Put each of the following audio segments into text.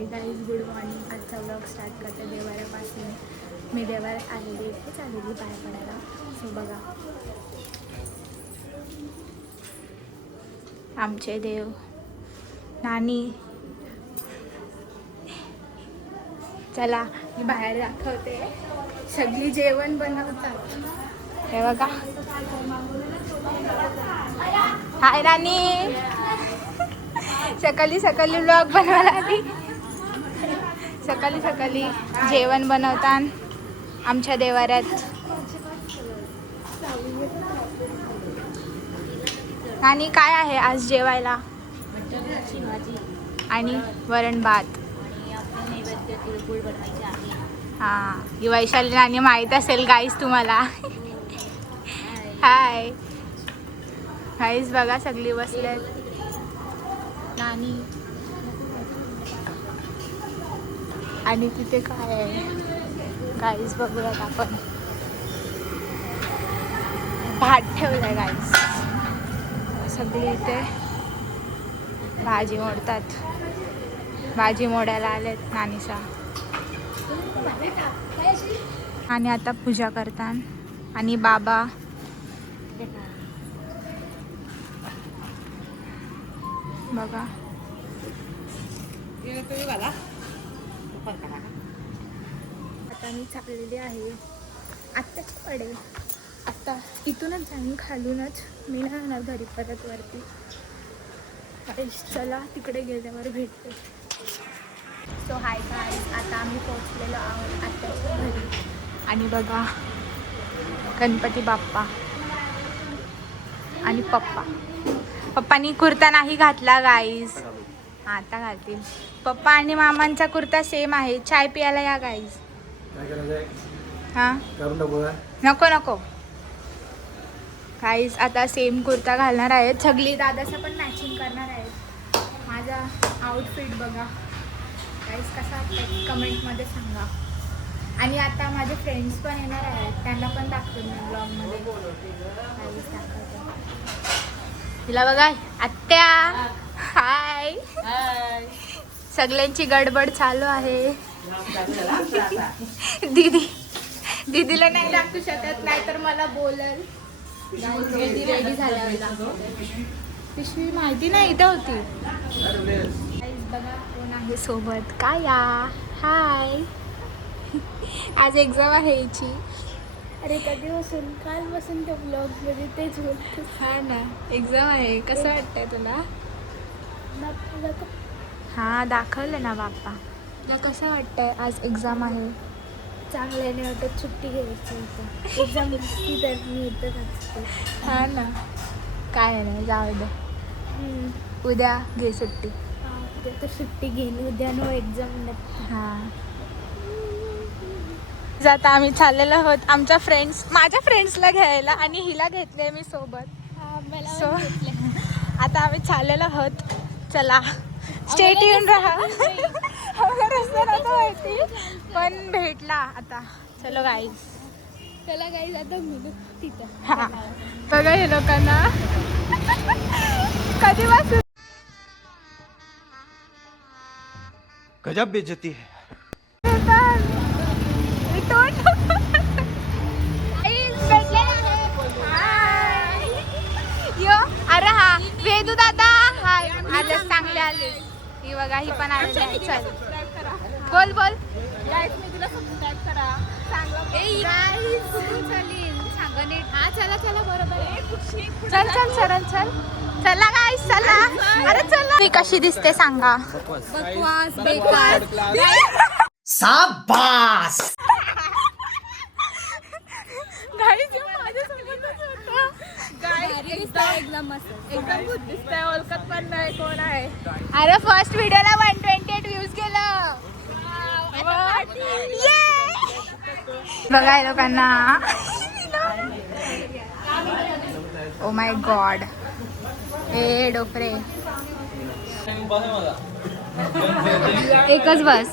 Hi guys, good morning. आजचा vlog start करते देवाऱ्यापासून. मी देवाऱ्यात आलेली, इथेच आलेली पाय पडायला. सो बघा आमचे देव. नानी चला मी बाहेर दाखवते. सगळी जेवण बनवतात हे बघा. हाय नानी. सकाळी सकाळी व्लॉग बनवायला आली. सकाळी सकाळी जेवण बनवतात आमच्या देवाऱ्यात. आणि काय आहे आज जेवायला? आणि वरण भात. हां, ही वैशाली नानी माहीत असेल गाईस तुम्हाला. हाय गाईस, बघा सगळी बसलेत. नानी आणि तिथे काय आहे गाईस बघूयात आपण. भात ठेवलाय गाईस. सगळी इथे भाजी मोडतात. भाजी मोडायला आलेत नानीसा. आणि आता पूजा करतात. आणि बाबा बघा. आता मी चाललेली आहे आत्याच्याकडे. आता इथूनच जाईन, खालूनच. मी नाही येणार घरी परत वरती. चला तिकडे गेल्यावर भेटते. सो हाय गाईज, आता आम्ही पोहोचलेलो आहोत आत्याच्या घरी. आणि बघा गणपती बाप्पा आणि पप्पा. पप्पानी कुर्ता नाही घातला गाईज, आता घालतील. पप्पा आणि मामांचा कुर्ता सेम आहे. चाय पियाला या गाईज. हां नको नको गाईज. आता सेम कुर्ता घालणार आहेत सगळी. दादाचं पण मॅचिंग करणार आहेत. माझा आउटफिट बघा गाईज कसा वाटतं कमेंटमध्ये सांगा. आणि आता माझे फ्रेंड्स पण येणार आहेत, त्यांना पण दाखवते मी ब्लॉगमध्ये. गाईज दाखवते. तिला बघा आत्या. हाय. सगळ्यांची गडबड चालू आहे. दीदीला नाही दाखवू शकत, नाही तर मला बोलल. दीदी रेडी झाल्यावर पिशवी माहिती नाही इथं होती. बघा कोण आहे सोबत. काया. हाय. आज एक्झाम आहे हिची. अरे कधीपासून? कालपासून त्या ब्लॉगमध्ये तेच बोलते. हा ना, एक्झाम आहे. कसं वाटतंय तुला? हां दाखवलं ना बाप्पा. तुला कसं वाटतंय आज एक्झाम आहे? चांगल्याने वाटत. सुट्टी घ्यायची होतं. एक्झाम नसती तर मी इथंच असते. हां ना, काय नाही, जाऊ दे. उद्या घे सुट्टी. हां उद्या तर सुट्टी घेईन. उद्या नो एक्झाम नक्की. हां. आता आम्ही चाललेलो आहोत आमच्या फ्रेंड्स, माझ्या फ्रेंड्सला घ्यायला. आणि हिला घेतले मी सोबत. सो आता आम्ही चाललेलो आहोत. चला स्टे ट्यून राहा. रस्ता नव्हता माहिती पण भेटला आता. चलो गाईज. चला गाईज आता मी तिथं. हां बघा हे लोकांना कधीपासून. गजब बेइज्जती है. अरे हा वेदू दादा. हाय. आलेच चांगले आले. ही बघा ही पण आलेली आहे. चल बोल बोल. गाईज मी तुला सबस्क्राईब करा. हा चला चला बरोबर. चल चल सरळ चल. चला गाईज चला. अरे चला. मी कशी दिसते सांगा? बकवास बेकार. शाबाश. गाईज माझ्यासोबतच होतं. गाईज एकदम मस्त. एकदम गुड दिसतंय. ओळखत पण नाही कोण आहे. अरे फर्स्ट व्हिडिओला 128 व्ह्यूज गेलं. बघा या लोकांना. Oh my God. ए डोकरे एकच बस.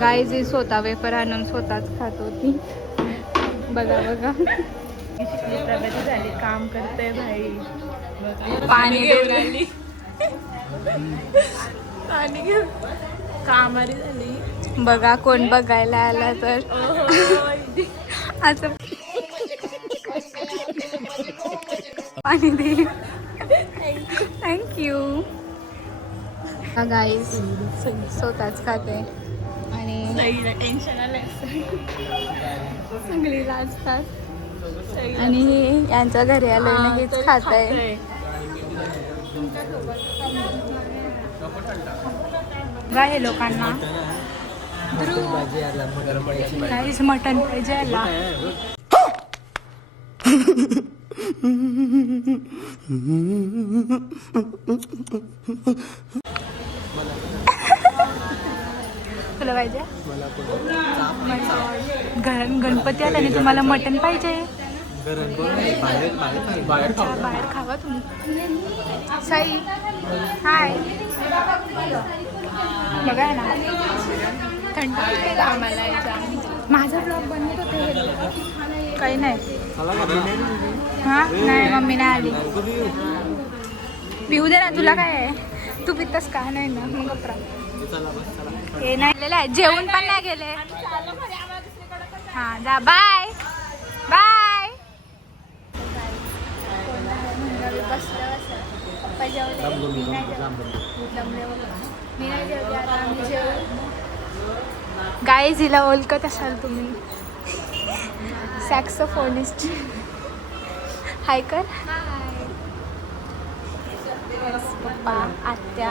गाईज स्वतः वेफर आणून स्वतःच खात होती. बघा बघा प्रगती झाली, काम करते भाई. पाणी घेऊन आली. पाणी घेऊन कामारी झाली. बघा कोण बघायला आला तर असं पाणी दे. थँक्यू. गाईज स्वतःच खाते आणि टेन्शन आलंय. सगळी लाजतात आणि हे यांच्या घरी आलोय ना हेच खात आहे. गाय लोकांना गाईज मटन पाहिजे याला. तुला पाहिजे गणपती आला आणि तुम्हाला मटन पाहिजे. बाहेर खावा तुम्ही. साई हाय. बघा ना थंड आम्हाला. माझा ब्लॉग बनवत होते काही नाही. हा नाही मम्मी नाही आली. पिऊ दे ना तुला काय आहे. तू पितस का नाही ना मग कपरा हे नाही जेवण पण नाही गेले. हा जा बाय बाय. बसलं पप्पा जेवले मी नाही जेवले आता आम्ही जेवू. गाईज हिला ओळखत असाल तुम्ही सॅक्सोफोनिस्ट. हाय कर. पप्पा आत्या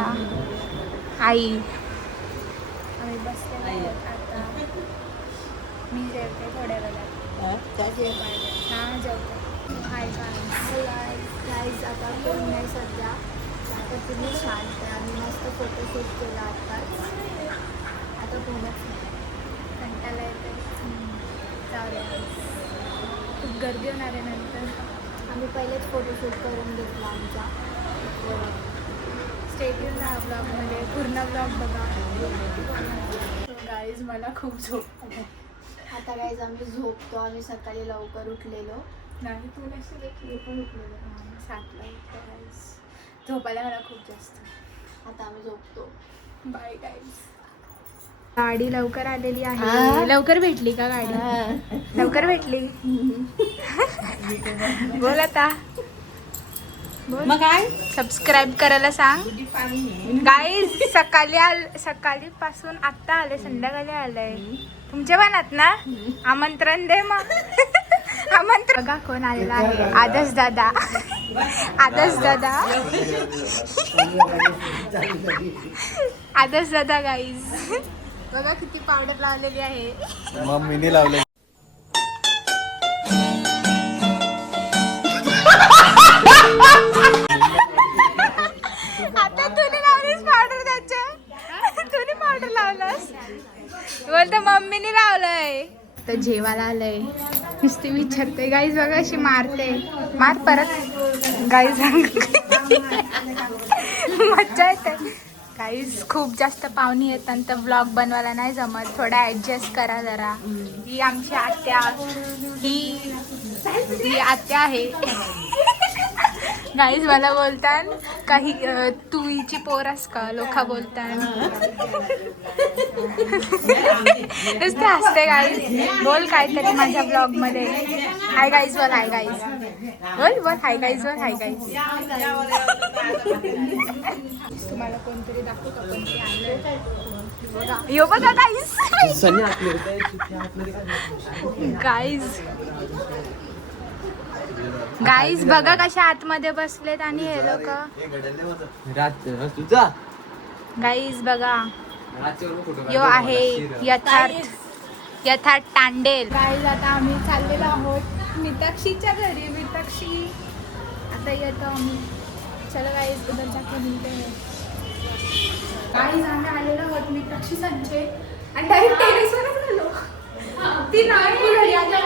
आई आम्ही बसलेलो आहोत आता. मी जेवते थोड्या वेळात. हां जेवते. हाय गाईज आता कोण नाही सध्या. आता तुम्ही शांत आहे. आम्ही मस्त फोटोशूट केला आता कोणच कंटाळा येते. चालेल खूप गर्दी होणार आहे नंतर. आम्ही पहिलेच फोटोशूट करून घेतला आमचा. स्टेट इन राहा ब्लॉगमध्ये पूर्ण ब्लॉग बघा. गाईज मला खूप झोप आली. आता गाईज आम्ही झोपतो. आम्ही सकाळी लवकर उठलेलो नाही तू नसेल मी पण उठलेलो. 7ला उठते गाईज. झोपायला मला खूप जास्त. आता आम्ही झोपतो. Bye guys. गाडी लवकर आलेली आहे. लवकर भेटली का गाडी. लवकर भेटली. बोल आता बोल. मग काय सबस्क्राईब करायला सांग. गाईज सकाळी पासून आत्ता आले संध्याकाळी आलंय. तुमच्या मनात ना आमंत्रण दे मग. आमंत्रण बघा कोण आलेला आहे. आदर्श दादा. आदर्श दादा. आदर्श दादा गाईज बघा किती पावडर लावलेली आहे. मम्मीने लावले. आता तुने लावलीस पावडर त्याच्या. तुने पावडर लावलास बोलते मम्मीने लावलंय. तर जेवायला आलंय. नुसती विचारते गाईज बघा अशी मारते. मार परत गाईज. मज्जा येते गाईज. खूप जास्त पाहुणी येतात तर ब्लॉग बनवायला नाही जमत. थोडा ॲडजस्ट करा जरा. ही आमची आत्या. ही आत्या आहे. गाईज मला बोलतात काही तू हिची पोरस का लोक बोलतात. नुसते हसते गाईज. बोल काहीतरी माझ्या ब्लॉग मध्ये. हाय गाईज बोल. हाय गाईज बोल. बोल हाय गाईज बोल. Hi guys. तुम्हाला कोणतरी दाखवू का कोणतरी आणलं. यो बघा गाईज. गाईज गाईज बघा कशा आतमध्ये बसलेत आणि हे लोक. गाईज बघा यो आहे यथार्थ तांडेल. गाईज आता आम्ही चाललेलो आहोत मिताक्षीच्या घरी. मिताक्षी आता येतो आम्ही. चलो गाईज उधर जाके मिलते हैं. गाईज आम्ही आलेलो आहोत मिताक्षी संचे आणि डायरेक्ट टेरेसवरच आलो. ती नाही घरी आता.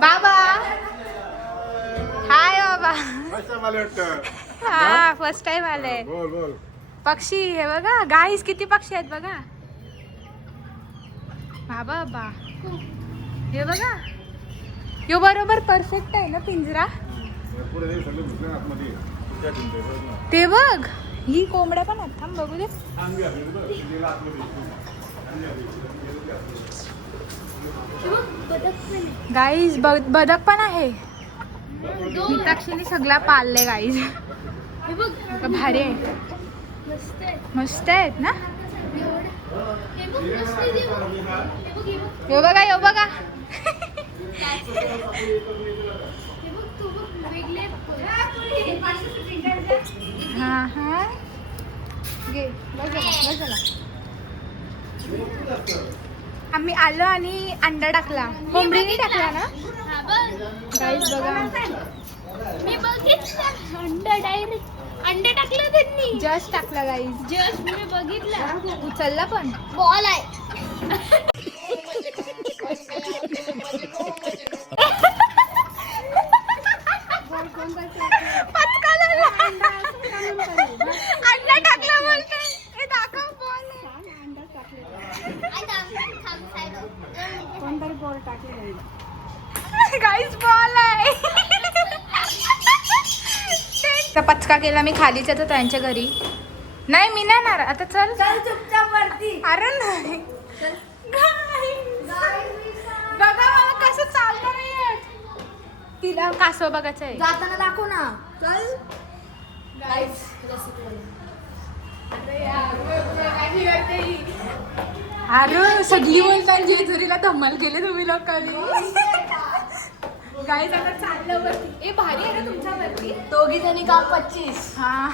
बाबा हाय बाबा. हा फर्स्ट टाइम आले. पक्षी हे बघा गाईस किती पक्षी आहेत बघा. बाबा हे बघा यो बरोबर परफेक्ट आहे ना पिंजरा. ते बघ ही कोंबड्या पण आहेत. थांब बघू दे. गाईज बदक पण आहे. मिताक्षीने सगळा पाळले गाईज. भारी आहे. मस्त आहेत ना. यो बघा यो बघा. हा हा घे बघा. आम्ही आलो आणि अंडा टाकला. कोंबडीने टाकला ना गाईज बघा. मी बघितलं अंडा डायरेक्ट अंडे टाकलं त्यांनी. जस्ट टाकला गाईज. जस्ट मी बघितलं. उचलला पण. बॉल आहे. अंडा टाकला बोलते. हे दाखव बॉल. कोणतरी बॉल टाकले गाईज बॉल आहे. पचका केला मी खालीच येतो त्यांच्या घरी. नाही मी नाही येणार आता. चल चुपचाप वरती. अरे नाही बघा मला कसं चालतं नाही येत. तिला कासव बघायचं आहे. जाताना दाखव ना. चल अरे सगळी बोलतात जेजुरीला धम्माल केले तुम्ही लोकांनी. गाईज आता चाललं वरती. ए भारी आहे ना तुमच्या वरती. दोघी जणी का 25. हा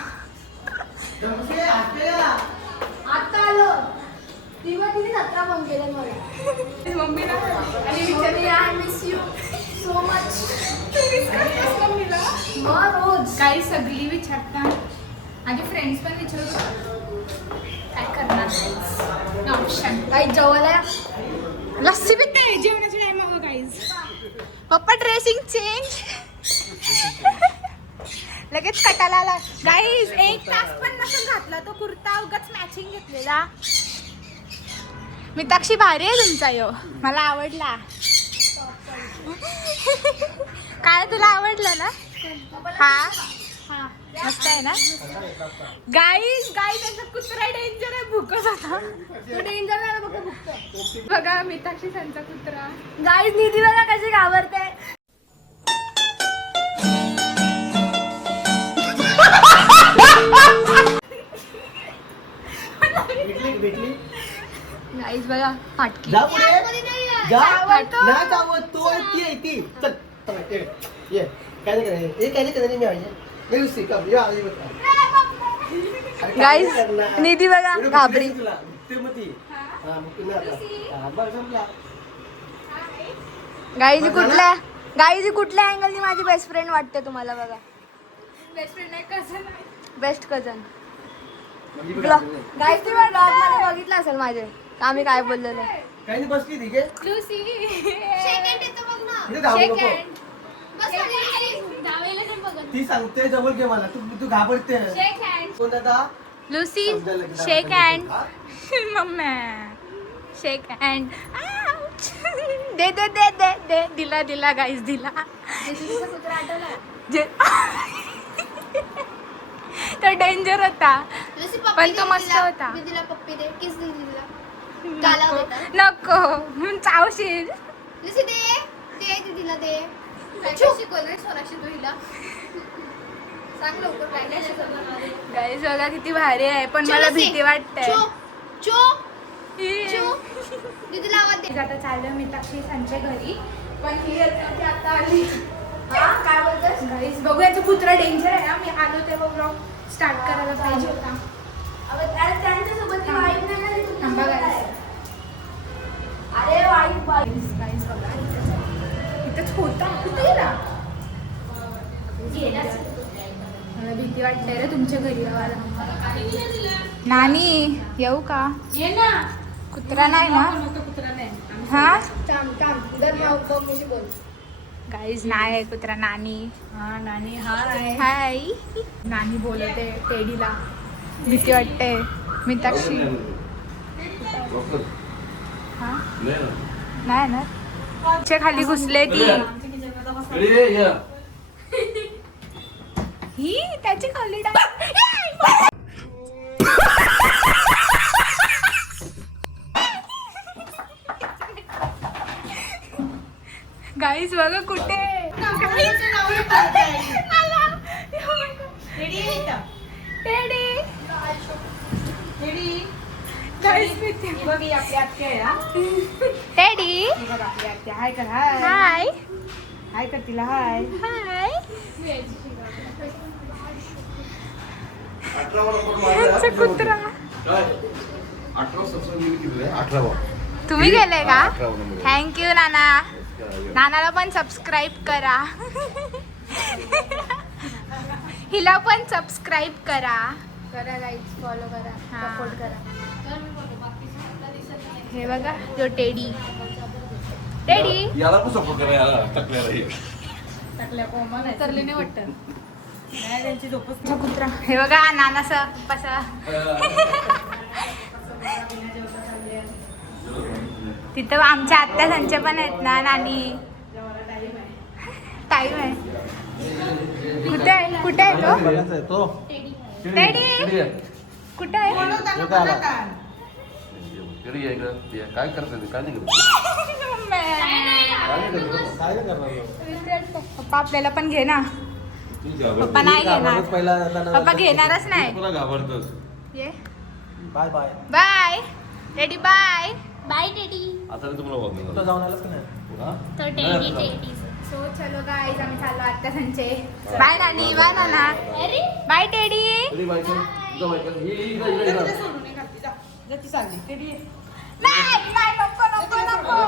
आता आलो. तिने 17 फोन केले मला. मम्मीला आणि mummy I miss you so much. मम्मीला रोज काही सगळी विचारतात. माझे फ्रेंड्स पण विचारतात काय करणार ऑप्शन. काही जेवायला लस्सी पण नाही जेवणाच्या टायमावर गाईज. पप्पा ड्रेसिंग चेंज. लगेच कटाला आला गाईज. 1 तास पण नसून घातला तो कुर्ता. उगाच मॅचिंग घेतलेला. मिताक्षी भारी आहे तुमचा यो. मला आवडला. काय तुला आवडलं ना. हा मस्त आहे ना. गाईज त्यांचा कुत्रा डेंजर आहे. भुकत होता तो डेंजर नाही बघ फक्त. बघा मिताक्षी त्यांचा कुत्रा. गाईज निधी बघा कशी घाबरते. गाईज बघा फाटकी. जा पुढे जा आवडतो. ना जावं तो ती आहे ती चल चल ये काय नाही करायचं ये काय नाही करायचं मी आहे ये उसी कब ये आली बता गाईज निधी बघा घाबरी. ते मती हां मग तुम्ही आता हां बरं संपला. गाईज कुठल्या अँगलनी माझी बेस्ट फ्रेंड वाटते तुम्हाला. बघा बेस्ट फ्रेंड आहे कझन आहे. बेस्ट कझन. गाईज तुम्ही ब्लॉग मध्ये बघितलं असेल माझे आम्ही काय बोललेलो. काही नाही बसली ठीक आहे लुसी इथे धावू नको ती सांगते जवळ घे मला तू घाबरते कोण दादा लुसी समजायला की शेक दादा हँड. मम्मा शेक हँड. दे दे दे दे दे. दिला दिला गाईज दिला. जे तो डेंजर होता पण तो मस्त होता. दीदीला पप्पी दे. किस दे दीदीला. नको चावशील. लुसी दे दे दीदीला दे. शिकवलं सोनाक्षी तू हिला. सांग लवकर काय काय शिकवलं. गाईज बघा किती भारी आहे पण मला भीती वाटते. दीदीला आवाज दे. आता चाललं मिताक्षी त्यांच्या घरी पण ही आता आली. काय बोलतोस. गाईज बघू याचा कुत्रा डेंजर आहे ना. मी आलो तेव्हा ब्लॉग स्टार्ट करायला पाहिजे होता. अरे त्यांच्यासोबत ती वाईट नाही ना ती तुझ्या थांबा सोबत गाईज. आहे. अरे वाईट गाईज बघा इथंच होता. कुठे गेला. मला भीती वाटते रे तुमच्या घरी यावायला. नानी येऊ का. ये ना. कुत्रा नाही ना. कुत्रा नाही. हा थांब उधर मम्मीशी बोल. गाईज नाही आहे कुत्रा. नानी हा नानी हा आहे. हाय. नानी बोलते टेडीला. भीती वाटते. मिताक्षी हा नाही ना. खाली घुसले ती. ही त्याची खाली गाईस बघा कुठे हाय कर हाय हाय कर तिला हाय हाय कुत्रा तुम्ही गेले का थँक्यू नाना नानाला पण सबस्क्राईब करा हिला पण सबस्क्राईब करा गाईज फॉलो करा सपोर्ट करा हे बघा जो टेडी याला पण सपोर्ट करा याला टकल्याला तरलेने वाटतं कुत्रा हे बघा नानासा कसा तिथं आमच्या आत्या त्यांचे पण आहेत ना नानी टाईम आहे कुठे आहे तो टेडी कुठे आहे काय करते काय नाही पप्पा आपल्याला पण घे ना पप्पा नाही घेणार पप्पा घेणारच नाही तुला घाबरतोस ये bye bye bye teddy bye bye teddy आता तुम्हाला तो जाऊन आलास का नाही सो चलो गाईज आम्ही चाललो आत्या त्यांचे बाय नानी बाय नाना बाय टेडी नाही नको नको नको